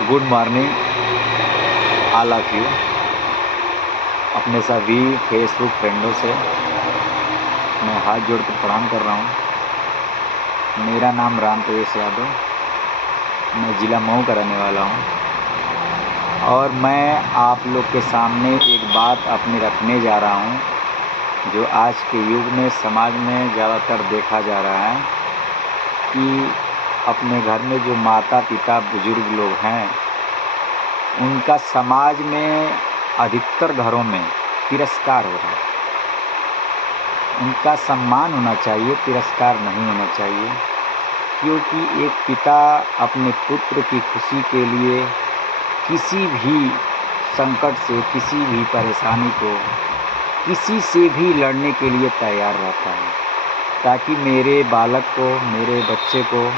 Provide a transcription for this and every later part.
Good morning all of you. अपने सभी Facebook फ्रेंडों से मैं हाथ जोड़ कर प्रणाम कर रहा हूँ। मेरा नाम राम प्रवेश यादव, मैं ज़िला मऊ का रहने वाला हूँ और मैं आप लोग के सामने एक बात अपनी रखने जा रहा हूँ जो आज के युग में समाज में ज़्यादातर देखा जा रहा है कि अपने घर में जो माता पिता बुजुर्ग लोग हैं उनका समाज में अधिकतर घरों में तिरस्कार हो रहा है। उनका सम्मान होना चाहिए, तिरस्कार नहीं होना चाहिए, क्योंकि एक पिता अपने पुत्र की खुशी के लिए किसी भी संकट से, किसी भी परेशानी को, किसी से भी लड़ने के लिए तैयार रहता है ताकि मेरे बालक को, मेरे बच्चे को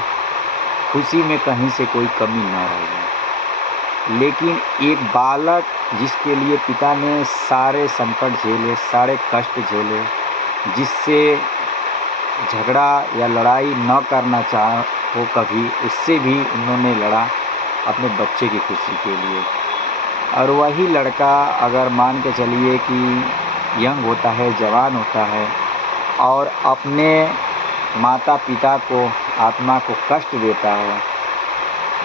खुशी में कहीं से कोई कमी ना रह जाए। लेकिन एक बालक जिसके लिए पिता ने सारे संकट झेले, सारे कष्ट झेले, जिससे झगड़ा या लड़ाई न करना हो कभी, उससे भी उन्होंने लड़ा अपने बच्चे की खुशी के लिए। और वही लड़का अगर मान के चलिए कि यंग होता है, जवान होता है और अपने माता पिता को, आत्मा को कष्ट देता है,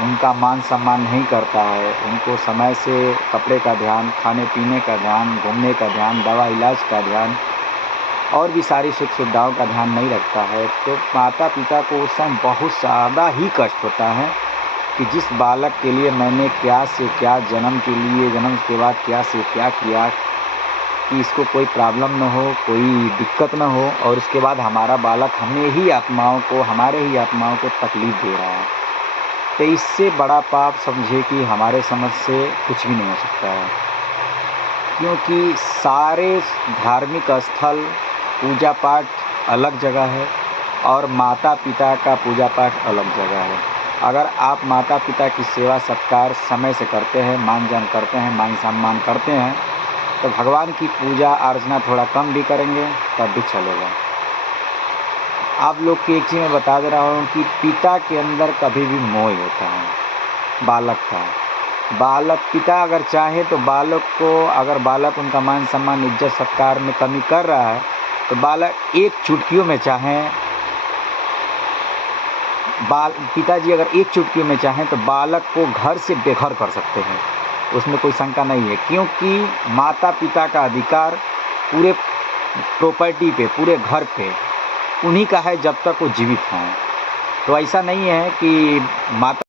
उनका मान सम्मान नहीं करता है, उनको समय से कपड़े का ध्यान, खाने पीने का ध्यान, घूमने का ध्यान, दवा इलाज का ध्यान और भी सारी सुख सुविधाओं का ध्यान नहीं रखता है, तो माता पिता को उस समय बहुत ज़्यादा ही कष्ट होता है कि जिस बालक के लिए मैंने क्या से क्या जन्म के लिए, जन्म के बाद क्या से क्या किया कि इसको कोई प्रॉब्लम न हो, कोई दिक्कत न हो, और उसके बाद हमारा बालक हमारे ही आत्माओं को तकलीफ़ दे रहा है। तो इससे बड़ा पाप समझे कि हमारे समझ से कुछ भी नहीं हो सकता है, क्योंकि सारे धार्मिक स्थल, पूजा पाठ अलग जगह है और माता पिता का पूजा पाठ अलग जगह है। अगर आप माता पिता की सेवा सत्कार समय से करते हैं, मान जान करते हैं, मान सम्मान करते हैं, तो भगवान की पूजा अर्चना थोड़ा कम भी करेंगे तब भी चलेगा। आप लोग की एक चीज़ मैं बता दे रहा हूँ कि पिता के अंदर कभी भी मोह होता है बालक का। बालक, पिता अगर चाहे तो बालक को, अगर बालक उनका मान सम्मान इज्जत सत्कार में कमी कर रहा है तो बालक एक चुटकियों में चाहें, पिताजी अगर एक चुटकी में चाहें तो बालक को घर से बेघर कर सकते हैं, उसमें कोई शंका नहीं है, क्योंकि माता पिता का अधिकार पूरे प्रॉपर्टी पे, पूरे घर पे उन्हीं का है जब तक वो जीवित हैं। तो ऐसा नहीं है कि माता